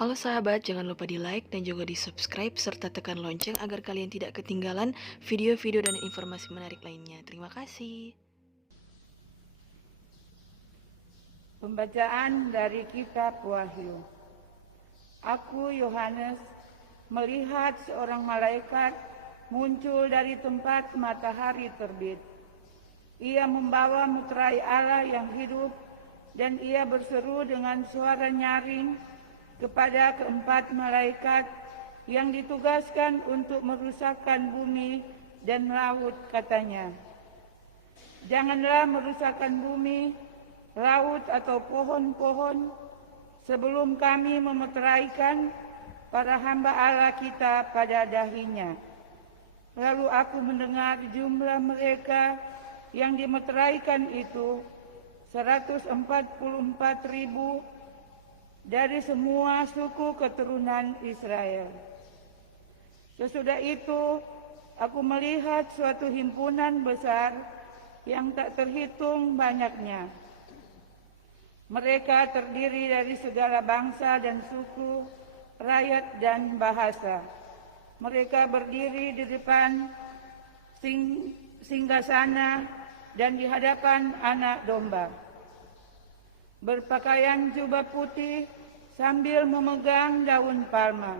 Halo sahabat, jangan lupa di like dan juga di subscribe serta tekan lonceng agar kalian tidak ketinggalan video-video dan informasi menarik lainnya. Terima kasih. Pembacaan dari Kitab Wahyu. Aku, Yohanes, melihat seorang malaikat muncul dari tempat matahari terbit. Ia membawa meterai Allah yang hidup dan ia berseru dengan suara nyaring kepada keempat malaikat yang ditugaskan untuk merusakkan bumi dan laut, katanya, "Janganlah merusakkan bumi, laut atau pohon-pohon sebelum kami memeteraikan para hamba Allah kita pada dahinya." Lalu aku mendengar jumlah mereka yang dimeteraikan itu 144.000 dari semua suku keturunan Israel. Sesudah itu aku melihat suatu himpunan besar yang tak terhitung banyaknya. Mereka terdiri dari segala bangsa dan suku, rakyat dan bahasa. Mereka berdiri di depan singgasana dan di hadapan Anak Domba. Berpakaian jubah putih sambil memegang daun palma.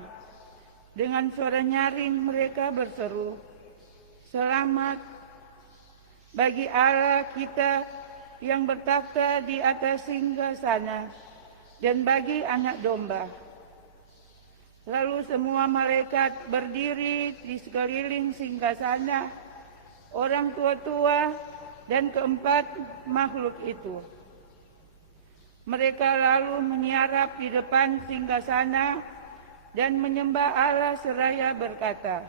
Dengan suara nyaring mereka berseru, "Selamat bagi Allah kita yang bertakhta di atas singgasana dan bagi Anak Domba." Lalu semua malaikat berdiri di sekeliling singgasana, orang tua-tua dan keempat makhluk itu. Mereka lalu menyiarap di depan singgasana dan menyembah Allah seraya berkata,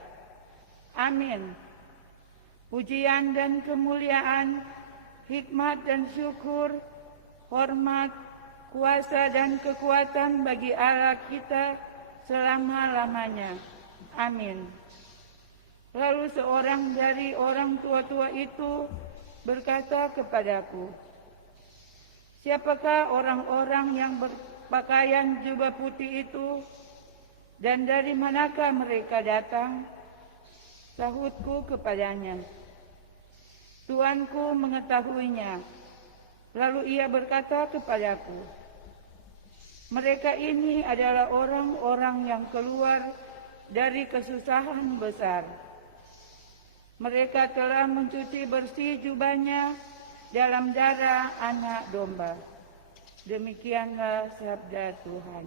"Amin. Pujian dan kemuliaan, hikmat dan syukur, hormat, kuasa dan kekuatan bagi Allah kita selama-lamanya. Amin." Lalu seorang dari orang tua-tua itu berkata kepadaku, "Siapakah orang-orang yang berpakaian jubah putih itu, dan dari manakah mereka datang?" Sahutku kepadanya, "Tuanku mengetahuinya." Lalu ia berkata kepadaku, "Mereka ini adalah orang-orang yang keluar dari kesusahan besar. Mereka telah mencuci bersih jubahnya dalam darah Anak Domba." Demikianlah sabda Tuhan.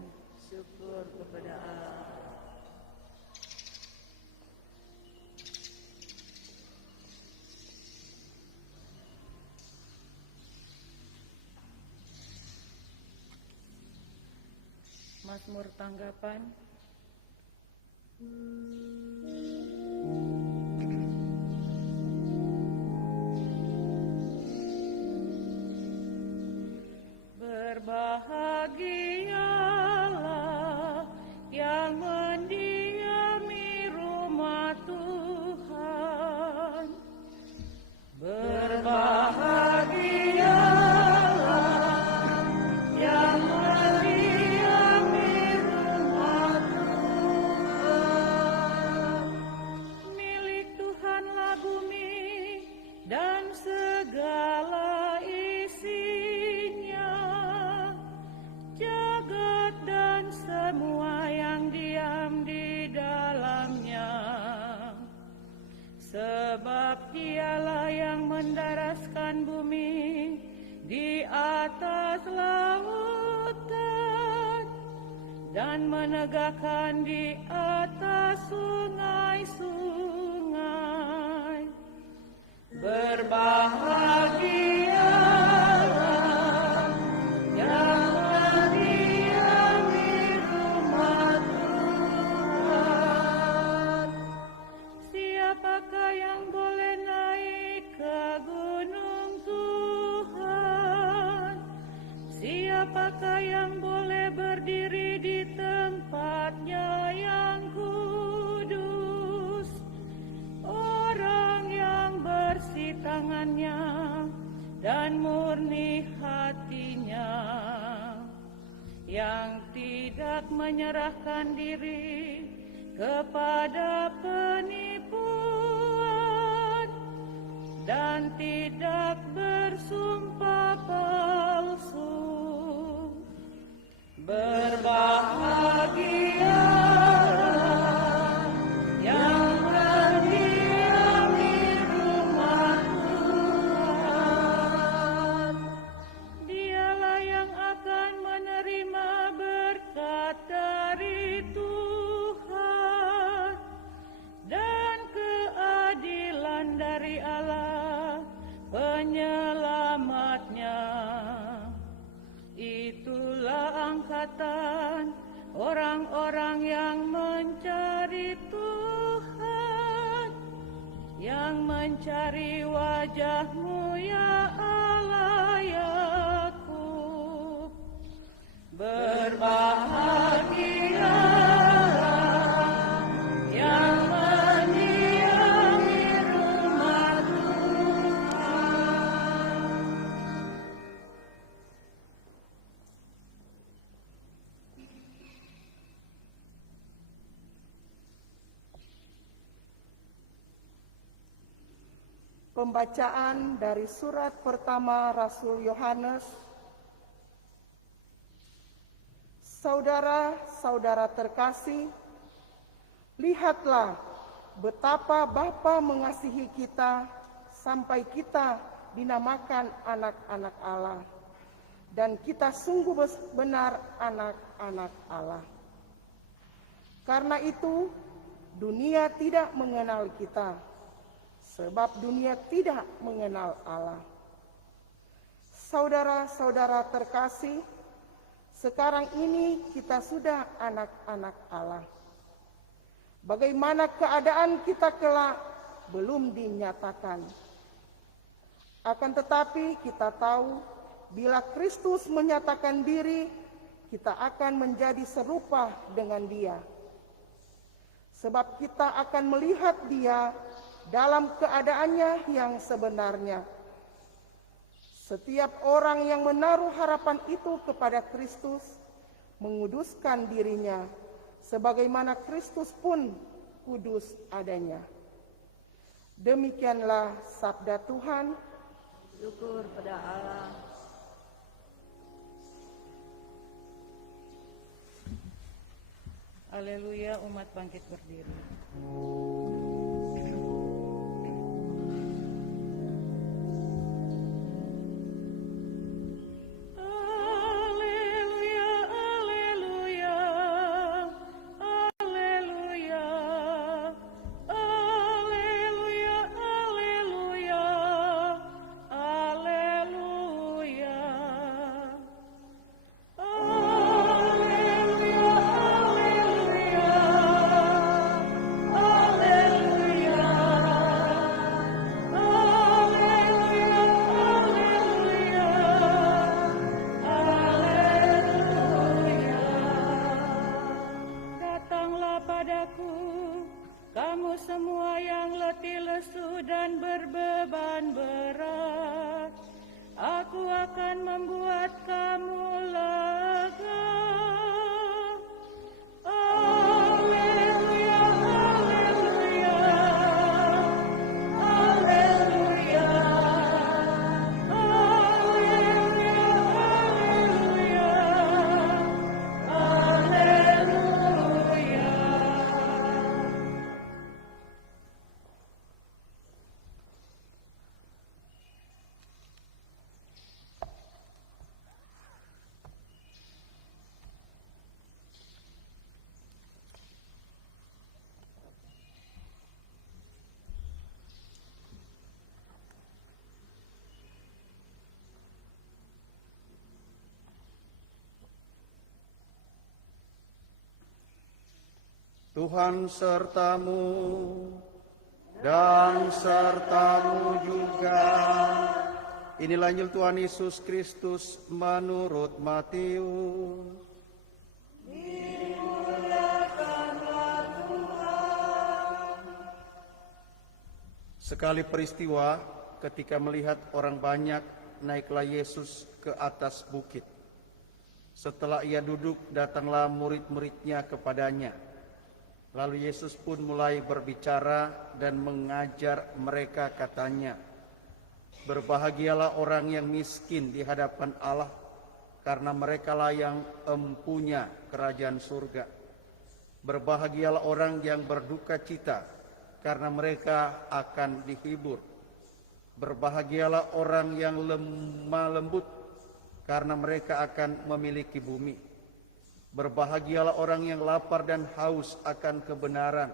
Syukur kepada Allah. Mazmur tanggapan. Berbahagialah yang mendiami rumah Tuhan. Berbahagialah yang mendiami rumah Tuhan. Milik Tuhanlah bumi dan segala isinya, jagat dan semua yang diam di dalamnya. Sebab Dialah yang mendaraskan bumi di atas lautan dan menegakkan di atas sungai-sungai. Berbahagialah yang mendiami rumah Tuhan. Siapakah yang boleh naik ke gunung Tuhan? Siapakah yang boleh berdiri di tempatnya yang kudus? Orang yang bersih tangannya dan murni hatinya, yang tidak menyerahkan diri kepada penipuan dan tidak bersumpah palsu. Berbahagialah yang mendiami rumah Tuhan. Dialah yang akan menerima berkat dari Tuhan dan keadilan dari Allah penyelamatnya. Itulah angkatan orang-orang yang mencari Tuhan, yang mencari wajah-Mu ya Allah Yakub. Berbahagialah yang mendiami rumah Tuhan. Pembacaan dari surat pertama Rasul Yohanes. Saudara-saudara terkasih, lihatlah betapa Bapa mengasihi kita sampai kita dinamakan anak-anak Allah, dan kita sungguh benar anak-anak Allah. Karena itu, dunia tidak mengenal kita, sebab dunia tidak mengenal Allah. Saudara-saudara terkasih, sekarang ini kita sudah anak-anak Allah. Bagaimana keadaan kita kelak belum dinyatakan. Akan tetapi kita tahu, bila Kristus menyatakan diri, kita akan menjadi serupa dengan Dia. Sebab kita akan melihat Dia dalam keadaannya yang sebenarnya. Setiap orang yang menaruh harapan itu kepada Kristus menguduskan dirinya, sebagaimana Kristus pun kudus adanya. Demikianlah sabda Tuhan. Syukur pada Allah. Haleluya, umat bangkit berdiri. Kamu semua yang letih lesu dan berbeban berat, aku akan membuat kamu lega. Haleluya, haleluya, haleluya, haleluya, haleluya, haleluya. Tuhan sertamu dan sertamu juga. Inilah Injil Tuhan Yesus Kristus menurut Matius. Sekali peristiwa, ketika melihat orang banyak, naiklah Yesus ke atas bukit. Setelah ia duduk, datanglah murid-muridnya kepadanya. Lalu Yesus pun mulai berbicara dan mengajar mereka, katanya, "Berbahagialah orang yang miskin di hadapan Allah, karena merekalah yang empunya kerajaan surga. Berbahagialah orang yang berduka cita, karena mereka akan dihibur. Berbahagialah orang yang lemah lembut, karena mereka akan memiliki bumi. Berbahagialah orang yang lapar dan haus akan kebenaran,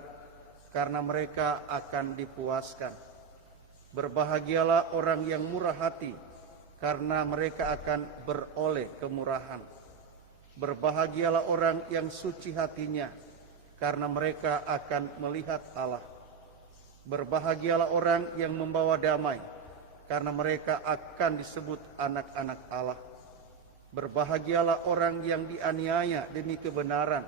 karena mereka akan dipuaskan. Berbahagialah orang yang murah hati, karena mereka akan beroleh kemurahan. Berbahagialah orang yang suci hatinya, karena mereka akan melihat Allah. Berbahagialah orang yang membawa damai, karena mereka akan disebut anak-anak Allah. Berbahagialah orang yang dianiaya demi kebenaran,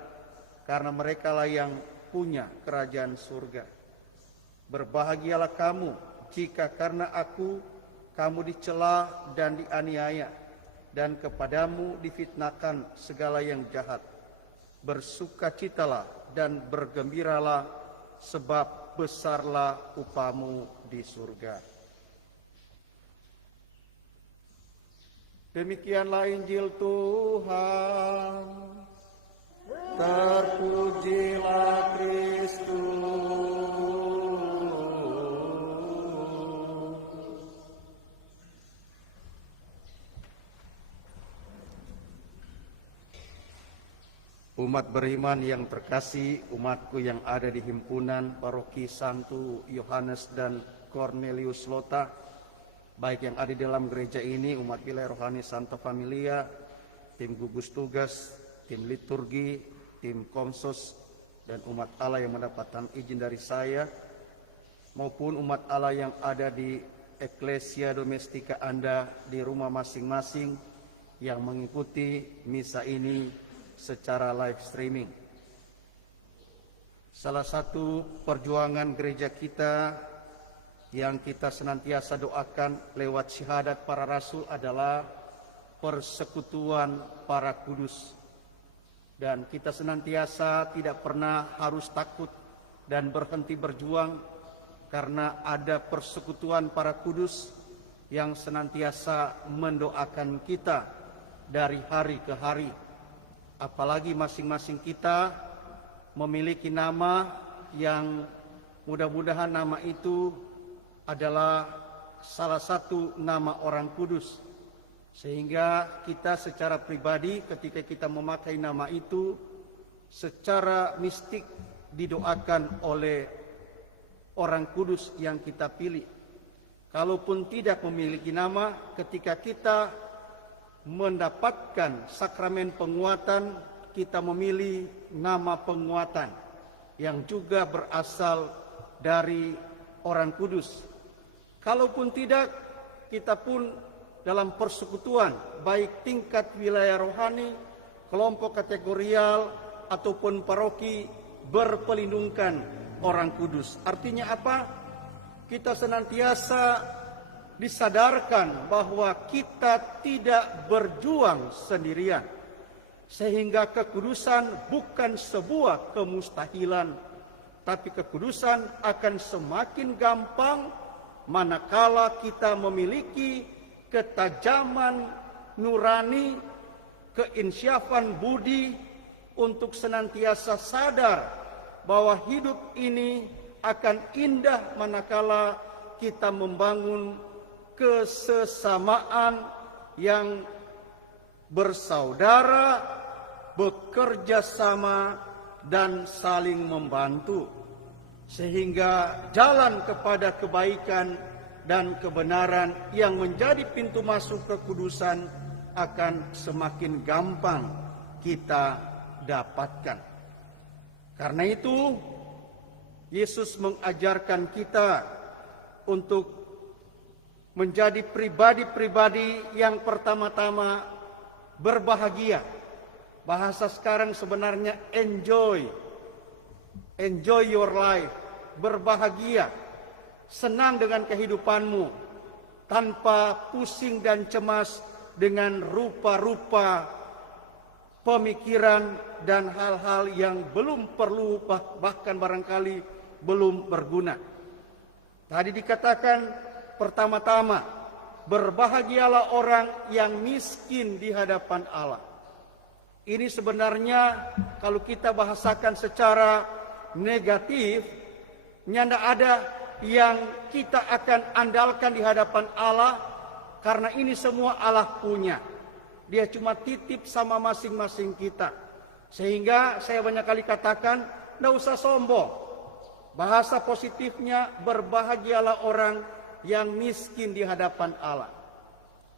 karena merekalah yang punya kerajaan surga. Berbahagialah kamu jika karena aku kamu dicela dan dianiaya, dan kepadamu difitnahkan segala yang jahat. Bersukacitalah dan bergembiralah, sebab besarlah upahmu di surga." Demikianlah Injil Tuhan. Terpujilah Kristus. Umat beriman yang terkasih, umatku yang ada di himpunan Paroki Santo Yohanes dan Cornelius Lota, baik yang ada di dalam gereja ini, umat wilayah rohani Santa Familia, tim gugus tugas, tim liturgi, tim komsos, dan umat Allah yang mendapatkan izin dari saya, maupun umat Allah yang ada di Eklesia Domestika Anda di rumah masing-masing yang mengikuti misa ini secara live streaming. Salah satu perjuangan gereja kita yang kita senantiasa doakan lewat syahadat para rasul adalah persekutuan para kudus. Dan kita senantiasa tidak pernah harus takut dan berhenti berjuang, karena ada persekutuan para kudus yang senantiasa mendoakan kita dari hari ke hari. Apalagi masing-masing kita memiliki nama yang mudah-mudahan nama itu adalah salah satu nama orang kudus, sehingga kita secara pribadi ketika kita memakai nama itu secara mistik didoakan oleh orang kudus yang kita pilih. Kalaupun tidak memiliki nama, ketika kita mendapatkan sakramen penguatan, kita memilih nama penguatan yang juga berasal dari orang kudus. Kalaupun tidak, kita pun dalam persekutuan, baik tingkat wilayah rohani, kelompok kategorial, ataupun paroki, berpelindungkan orang kudus. Artinya apa? Kita senantiasa disadarkan bahwa kita tidak berjuang sendirian, sehingga kekudusan bukan sebuah kemustahilan, tapi kekudusan akan semakin gampang manakala kita memiliki ketajaman nurani, keinsyafan budi untuk senantiasa sadar bahwa hidup ini akan indah manakala kita membangun kesesamaan yang bersaudara, bekerja sama, dan saling membantu, sehingga jalan kepada kebaikan dan kebenaran yang menjadi pintu masuk kekudusan akan semakin gampang kita dapatkan. Karena itu, Yesus mengajarkan kita untuk menjadi pribadi-pribadi yang pertama-tama berbahagia. Bahasa sekarang sebenarnya enjoy your life, berbahagia, senang dengan kehidupanmu, tanpa pusing dan cemas dengan rupa-rupa pemikiran dan hal-hal yang belum perlu, bahkan barangkali belum berguna. Tadi dikatakan pertama-tama, berbahagialah orang yang miskin di hadapan Allah. Ini sebenarnya kalau kita bahasakan secara negatif, tidak ada yang kita akan andalkan di hadapan Allah, karena ini semua Allah punya. Dia cuma titip sama masing-masing kita. Sehingga saya banyak kali katakan, tidak usah sombong. Bahasa positifnya, berbahagialah orang yang miskin di hadapan Allah.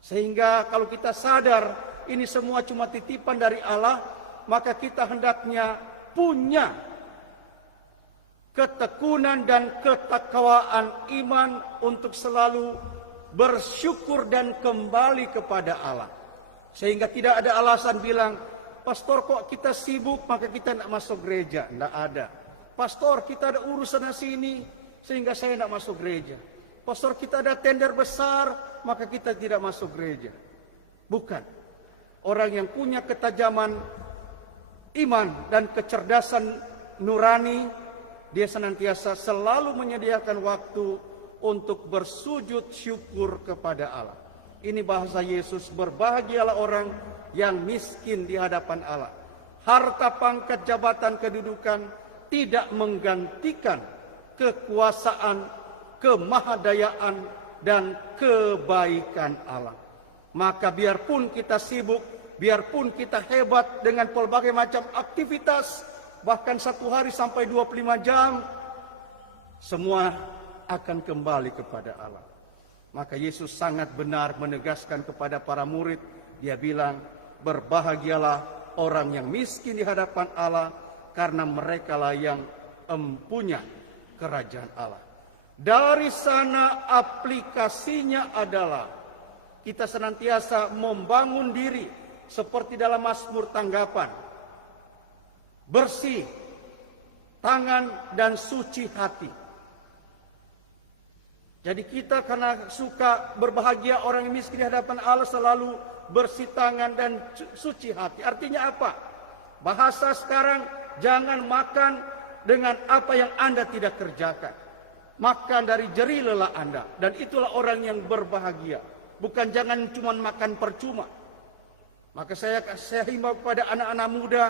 Sehingga kalau kita sadar ini semua cuma titipan dari Allah, maka kita hendaknya punya ketekunan dan ketakwaan iman untuk selalu bersyukur dan kembali kepada Allah. Sehingga tidak ada alasan bilang, pastor kok kita sibuk maka kita tidak masuk gereja. Tidak ada. Pastor kita ada urusan sini sehingga saya tidak masuk gereja. Pastor kita ada tender besar maka kita tidak masuk gereja. Bukan. Orang yang punya ketajaman iman dan kecerdasan nurani, dia senantiasa selalu menyediakan waktu untuk bersujud syukur kepada Allah. Ini bahasa Yesus, berbahagialah orang yang miskin di hadapan Allah. Harta, pangkat, jabatan, kedudukan tidak menggantikan kekuasaan, kemahadayaan, dan kebaikan Allah. Maka biarpun kita sibuk, biarpun kita hebat dengan berbagai macam aktivitas, bahkan satu hari sampai 25 jam, semua akan kembali kepada Allah. Maka Yesus sangat benar menegaskan kepada para murid. Dia bilang, berbahagialah orang yang miskin di hadapan Allah, karena merekalah yang empunya kerajaan Allah. Dari sana aplikasinya adalah kita senantiasa membangun diri seperti dalam Mazmur tanggapan. Bersih tangan dan suci hati. Jadi kita karena suka berbahagia orang yang miskin di hadapan Allah, selalu bersih tangan dan suci hati. Artinya apa? Bahasa sekarang, jangan makan dengan apa yang Anda tidak kerjakan. Makan dari jerih lelah Anda. Dan itulah orang yang berbahagia. Bukan jangan cuma makan percuma. Maka saya himbau kepada anak-anak muda,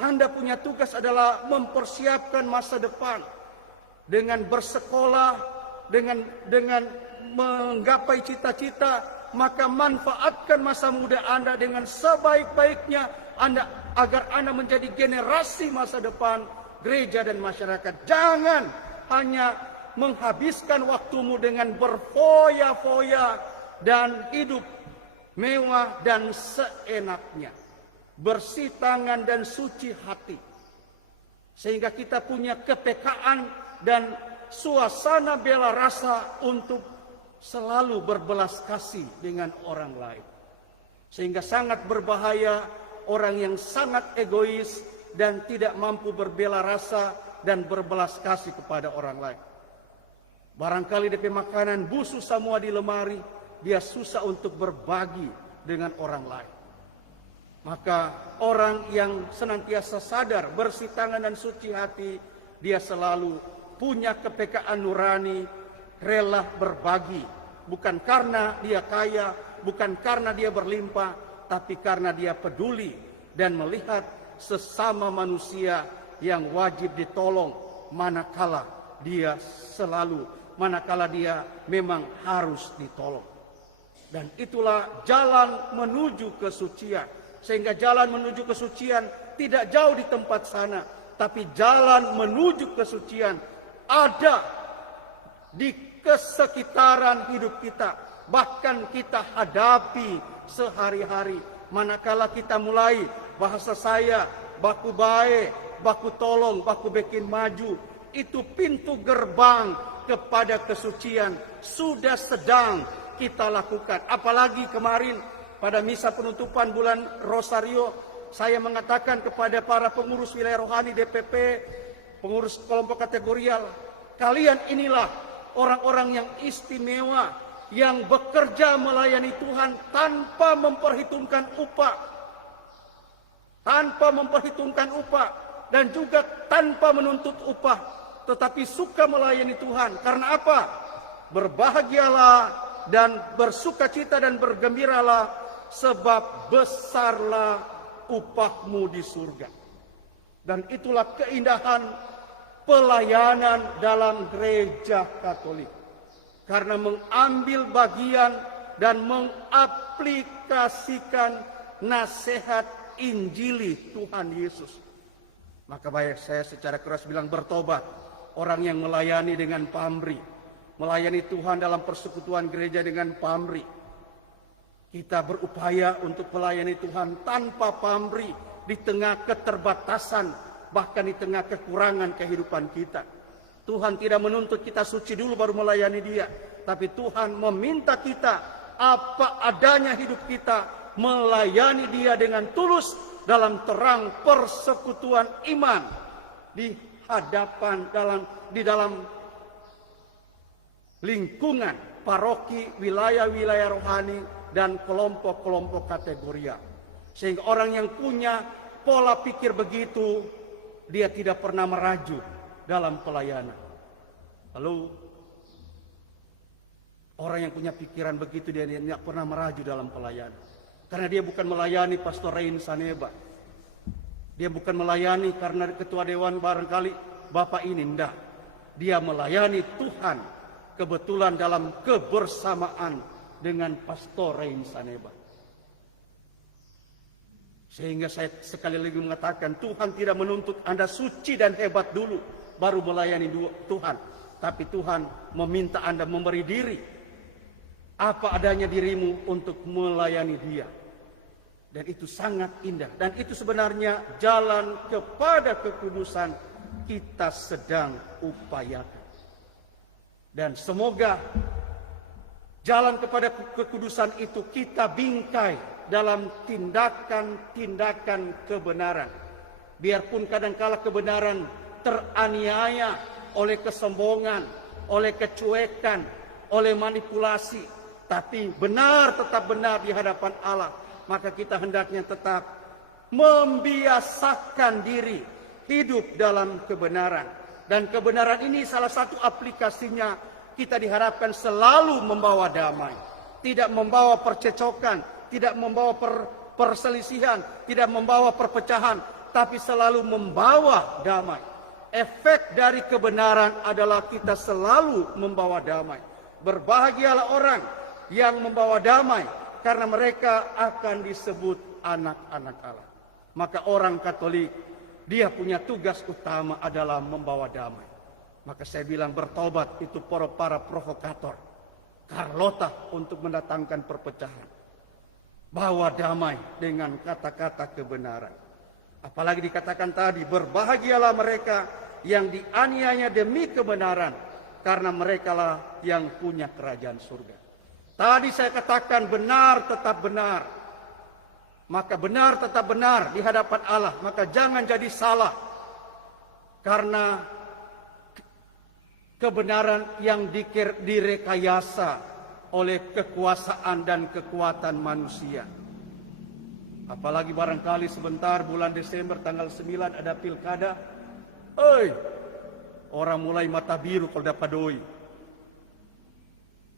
Anda punya tugas adalah mempersiapkan masa depan dengan bersekolah, dengan menggapai cita-cita. Maka manfaatkan masa muda Anda dengan sebaik-baiknya agar Anda menjadi generasi masa depan gereja dan masyarakat. Jangan hanya menghabiskan waktumu dengan berfoya-foya dan hidup mewah dan seenaknya. Bersih tangan dan suci hati. Sehingga kita punya kepekaan dan suasana bela rasa untuk selalu berbelas kasih dengan orang lain. Sehingga sangat berbahaya orang yang sangat egois dan tidak mampu berbela rasa dan berbelas kasih kepada orang lain. Barangkali DP makanan busuk semua di lemari, dia susah untuk berbagi dengan orang lain. Maka orang yang senantiasa sadar bersih tangan dan suci hati, dia selalu punya kepekaan nurani, rela berbagi. Bukan karena dia kaya, bukan karena dia berlimpah, tapi karena dia peduli dan melihat sesama manusia yang wajib ditolong manakala dia memang harus ditolong. Dan itulah jalan menuju kesucian. Sehingga jalan menuju kesucian tidak jauh di tempat sana, tapi jalan menuju kesucian ada di kesekitaran hidup kita. Bahkan kita hadapi sehari-hari. Manakala kita mulai bahasa saya, baku bae, baku tolong, baku bikin maju. Itu pintu gerbang kepada kesucian sudah sedang kita lakukan. Apalagi kemarin pada misa penutupan bulan Rosario, saya mengatakan kepada para pengurus wilayah rohani DPP, pengurus kelompok kategorial, kalian inilah orang-orang yang istimewa, yang bekerja melayani Tuhan tanpa memperhitungkan upah. tanpa memperhitungkan upah dan juga tanpa menuntut upah, tetapi suka melayani Tuhan. Karena apa? Berbahagialah dan bersukacita dan bergembiralah, sebab besarlah upahmu di surga. Dan itulah keindahan pelayanan dalam gereja Katolik. Karena mengambil bagian dan mengaplikasikan nasihat Injili Tuhan Yesus. Maka baik saya secara keras bilang, bertobat orang yang melayani dengan pamrih, melayani Tuhan dalam persekutuan gereja dengan pamrih. Kita berupaya untuk melayani Tuhan tanpa pamrih di tengah keterbatasan, bahkan di tengah kekurangan kehidupan kita. Tuhan tidak menuntut kita suci dulu baru melayani Dia, tapi Tuhan meminta kita apa adanya hidup kita, melayani Dia dengan tulus dalam terang persekutuan iman di hadapan di dalam lingkungan paroki, wilayah-wilayah rohani dan kelompok-kelompok kategorial. Sehingga orang yang punya pola pikir begitu, dia tidak pernah meraju dalam pelayanan. Lalu orang yang punya pikiran begitu, dia tidak pernah meraju dalam pelayanan. Karena dia bukan melayani Pastor Rein Saneba. Dia bukan melayani karena ketua dewan barangkali Bapak ini, enggak. Dia melayani Tuhan kebetulan dalam kebersamaan dengan Pastor Rein Saneba. Sehingga saya sekali lagi mengatakan, Tuhan tidak menuntut Anda suci dan hebat dulu baru melayani Tuhan. Tapi Tuhan meminta Anda memberi diri, apa adanya dirimu untuk melayani Dia. Dan itu sangat indah. Dan itu sebenarnya jalan kepada kekudusan kita sedang upayakan. Dan semoga jalan kepada kekudusan itu kita bingkai dalam tindakan-tindakan kebenaran. Biarpun kadangkala kebenaran teraniaya oleh kesombongan, oleh kecuekan, oleh manipulasi, tapi benar tetap benar di hadapan Allah. Maka kita hendaknya tetap membiasakan diri hidup dalam kebenaran. Dan kebenaran ini salah satu aplikasinya, kita diharapkan selalu membawa damai, tidak membawa percecokan, tidak membawa perselisihan, tidak membawa perpecahan, tapi selalu membawa damai. Efek dari kebenaran adalah kita selalu membawa damai. Berbahagialah orang yang membawa damai, karena mereka akan disebut anak-anak Allah. Maka orang Katolik, dia punya tugas utama adalah membawa damai. Maka saya bilang bertobat itu para provokator, Carlota untuk mendatangkan perpecahan. Bawa damai dengan kata-kata kebenaran. Apalagi dikatakan tadi, berbahagialah mereka yang dianiaya demi kebenaran, karena merekalah yang punya kerajaan surga. Tadi saya katakan benar tetap benar. Maka benar tetap benar di hadapan Allah. Maka jangan jadi salah. Karena kebenaran yang direkayasa oleh kekuasaan dan kekuatan manusia. Apalagi barangkali sebentar bulan Desember tanggal 9 ada pilkada. Orang mulai mata biru kalau dapat doi.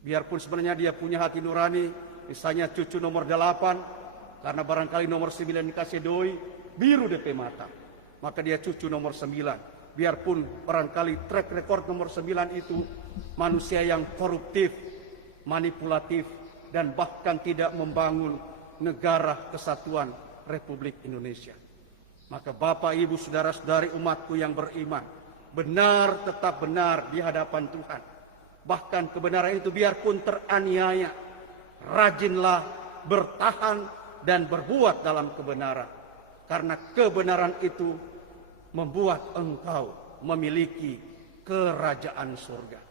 Biarpun sebenarnya dia punya hati nurani, misalnya cucu nomor 8, karena barangkali nomor 9 dikasih doi, biru DP mata. Maka dia cucu nomor 9. Biarpun barangkali track record nomor 9 itu manusia yang koruptif, manipulatif, dan bahkan tidak membangun negara kesatuan Republik Indonesia. Maka Bapak, Ibu, Saudara-saudari umatku yang beriman, benar tetap benar di hadapan Tuhan. Bahkan kebenaran itu biarpun teraniaya, rajinlah bertahan dan berbuat dalam kebenaran. Karena kebenaran itu membuat engkau memiliki kerajaan surga.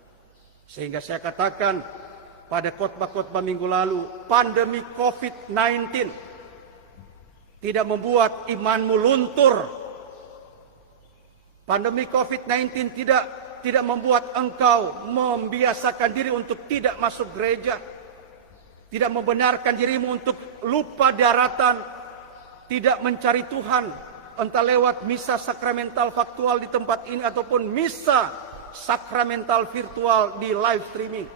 Sehingga saya katakan pada khotbah-khotbah minggu lalu, pandemi COVID-19 tidak membuat imanmu luntur. Pandemi COVID-19 tidak membuat engkau membiasakan diri untuk tidak masuk gereja. Tidak membenarkan dirimu untuk lupa daratan, tidak mencari Tuhan, entah lewat misa sakramental faktual di tempat ini ataupun misa sakramental virtual di live streaming.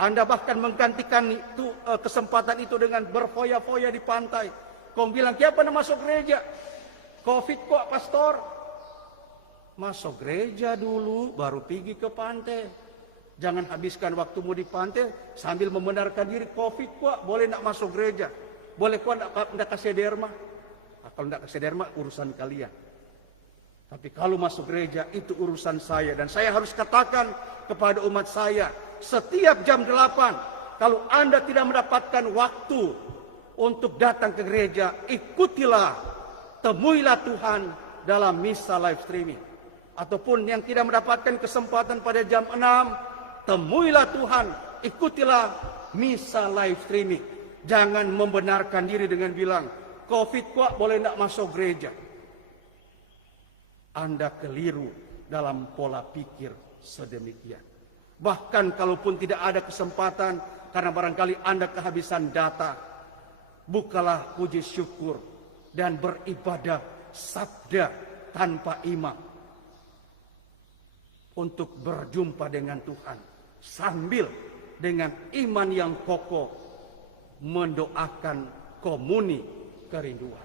Anda bahkan menggantikan itu, kesempatan itu dengan berfoya-foya di pantai. Kau bilang, siapa nak masuk gereja? Covid kok, pastor? Masuk gereja dulu, baru pergi ke pantai. Jangan habiskan waktumu di pantai sambil membenarkan diri. Covid kok, boleh nak masuk gereja? Boleh kok nak kasih derma? Nah, kalau nak kasih derma, urusan kalian. Tapi kalau masuk gereja, itu urusan saya. Dan saya harus katakan kepada umat saya, setiap jam 8, kalau Anda tidak mendapatkan waktu untuk datang ke gereja, ikutilah, temuilah Tuhan dalam misa live streaming. Ataupun yang tidak mendapatkan kesempatan pada jam 6, temuilah Tuhan, ikutilah misa live streaming. Jangan membenarkan diri dengan bilang, Covid kok boleh tidak masuk gereja. Anda keliru dalam pola pikir sedemikian. Bahkan kalaupun tidak ada kesempatan, karena barangkali Anda kehabisan data, bukalah puji syukur dan beribadah sabda tanpa imam untuk berjumpa dengan Tuhan, sambil dengan iman yang kokoh mendoakan komuni kerinduan.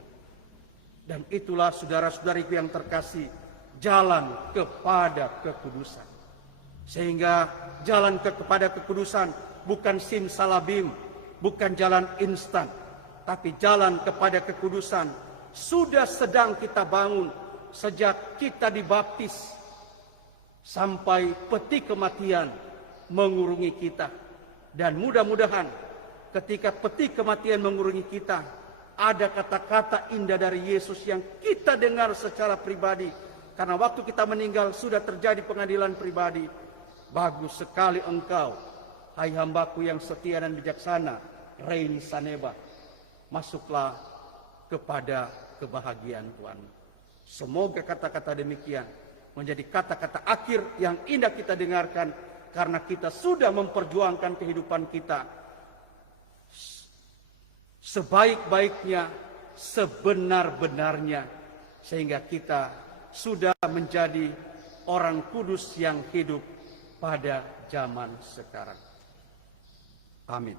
Dan itulah saudara-saudariku yang terkasih, jalan kepada kekudusan. Sehingga jalan kepada kekudusan bukan simsalabim, bukan jalan instan, tapi jalan kepada kekudusan sudah sedang kita bangun sejak kita dibaptis sampai peti kematian mengurungi kita. Dan mudah-mudahan ketika peti kematian mengurungi kita, ada kata-kata indah dari Yesus yang kita dengar secara pribadi. Karena waktu kita meninggal sudah terjadi pengadilan pribadi. Bagus sekali engkau, hai hambaku yang setia dan bijaksana, Reini Saneba. Masuklah kepada kebahagiaan Tuhan. Semoga kata-kata demikian menjadi kata-kata akhir yang indah kita dengarkan. Karena kita sudah memperjuangkan kehidupan kita sebaik-baiknya, sebenar-benarnya, sehingga kita sudah menjadi orang kudus yang hidup pada zaman sekarang. Amin.